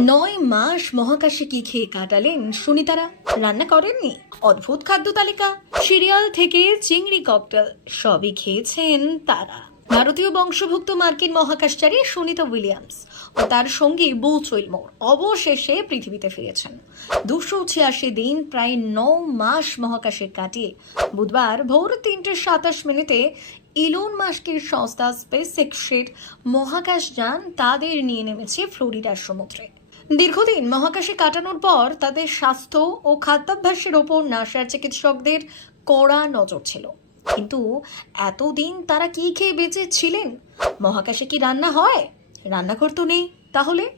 নয় মাস মহাকাশে কি খেয়ে কাটালেন সুনিতারা? রান্না করেননি? অদ্ভুত খাদ্য তালিকা। সিরিয়াল থেকে চিংড়ি ককটেল সবই খেয়েছেন তারা। ভারতীয় বংশভুক্ত মার্কিন মহাকাশচারী সুনিতা উইলিয়ামস ও তার সঙ্গী বু চৈলমোর অবশেষে পৃথিবীতে ফিরেছেন। দুশো ছিয়াশি দিন, প্রায় ন মাস মহাকাশে কাটিয়ে বুধবার ভোর তিনটে সাতাশ মিনিটে ইলন মাস্কের সংস্থা স্পেস এক্সের মহাকাশ যান তাদের নিয়ে নেমেছে ফ্লোরিডার সমুদ্রে। দীর্ঘদিন মহাকাশে কাটানোর পর তাদের স্বাস্থ্য ও খাদ্যাভ্যাসের ওপর নাসার চিকিৎসকদের কড়া নজর ছিল। কিন্তু এতদিন তারা কি খেয়ে বেঁচে ছিলেন? মহাকাশে কি রান্না হয়? রান্নাঘর তো নেই, তাহলে?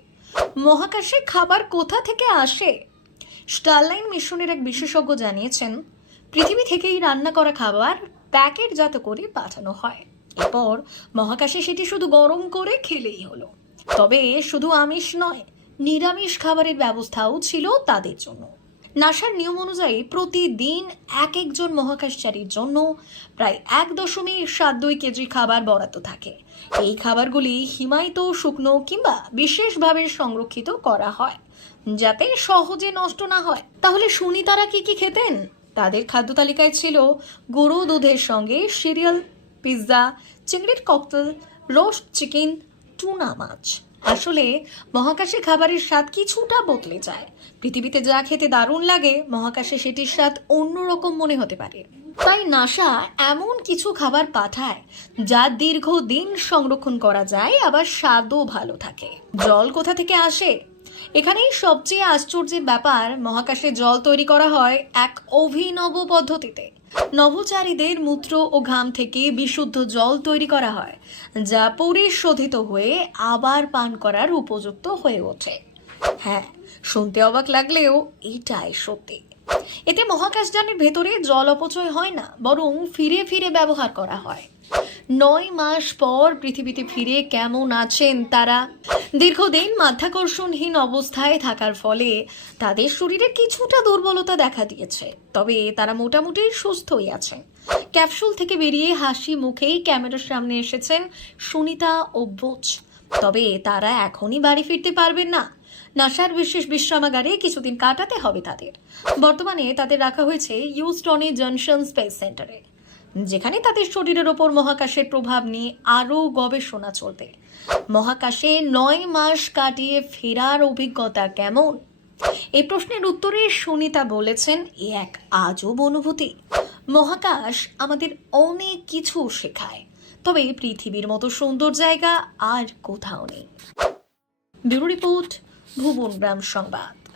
মহাকাশে খাবার কোথা থেকে আসে? স্টারলাইন মিশনের এক বিশেষজ্ঞ জানিয়েছেন, পৃথিবী থেকেই রান্না করা খাবার প্যাকেটজাত করে পাঠানো হয়। এরপর মহাকাশে সেটি শুধু গরম করে খেলেই হলো। তবে শুধু আমিষ নয় নিরামিষ খাবারের ব্যবস্থাও ছিল তাদের জন্য। নাসার নিয়ম অনুযায়ী প্রতিদিন এক একজন মহাকাশচারীর জন্য প্রায় এক দশমিক সাত দুই কেজি খাবার বরাদ্দ থাকে। এই খাবারগুলি হিমায়িত শুকনো কিংবা বিশেষভাবে সংরক্ষিত করা হয়, যাতে সহজে নষ্ট না হয়। তাহলে শুনি তারা কি কি খেতেন? তাদের খাদ্য তালিকায় ছিল গরু দুধের সঙ্গে সিরিয়াল, পিৎজা, চিংড়ির ককটেল, রোস্ট চিকেন, টুনা মাছ। আসলে মহাকাশে খাবারের স্বাদ কিছুটা বদলে যায়। পৃথিবীতে যা খেতে দারুণ লাগে, মহাকাশে সেটির স্বাদ অন্যরকম মনে হতে পারে। তাই নাসা এমন কিছু খাবার পাঠায়, যা দীর্ঘদিন সংরক্ষণ করা যায়, আবার স্বাদও ভালো থাকে। জল কোথা থেকে আসে? এখানেই সবচেয়ে আশ্চর্যের ব্যাপার, মহাকাশে জল তৈরি করা হয় এক অভিনব পদ্ধতিতে। নভোচারীদের মূত্র ও ঘাম থেকে বিশুদ্ধ জল তৈরি করা হয়, যা পরিশোধিত হয়ে আবার পান করার উপযুক্ত হয়ে ওঠে। হ্যাঁ শুনতে অবাক লাগলেও এটাই সত্যি। এতে মহাকাশযানের ভেতরে জল অপচয় হয় না, বরং ফিরে ফিরে ব্যবহার করা হয়। নয় মাস পর পৃথিবীতে ফিরে কেমন আছেন তারা? দীর্ঘদিন মাধ্যাকর্ষণহীন অবস্থায় থাকার ফলে তাদের শরীরে কিছুটা দুর্বলতা দেখা দিয়েছে, তবে তারা মোটামুটি সুস্থই আছে। ক্যাপসুল থেকে বেরিয়ে হাসি মুখেই ক্যামেরার সামনে এসেছেন সুনিতা ও বোচ তবে তারা এখনই বাড়ি ফিরতে পারবেন না। নাসার বিশেষ বিশ্রামাগারে কিছুদিন কাটাতে হবে তাদের। বর্তমানে তাদের রাখা হয়েছে ইউস্টনে জনসন স্পেস সেন্টারে। যেখানে তাদের শরীরের ওপর মহাকাশের প্রভাব নিয়ে আরও গবেষণা চলবে। মহাকাশে নয় মাস কাটিয়ে ফেরার অভিজ্ঞতা কেমন? এই প্রশ্নের উত্তরে সুনিতা বলেছেন, এ এক আজব অনুভূতি। মহাকাশ আমাদের অনেক কিছু শেখায়, তবে পৃথিবীর মতো সুন্দর জায়গা আর কোথাও নেই। ব্যুরো রিপোর্ট ভুবন গ্রাম সংবাদ।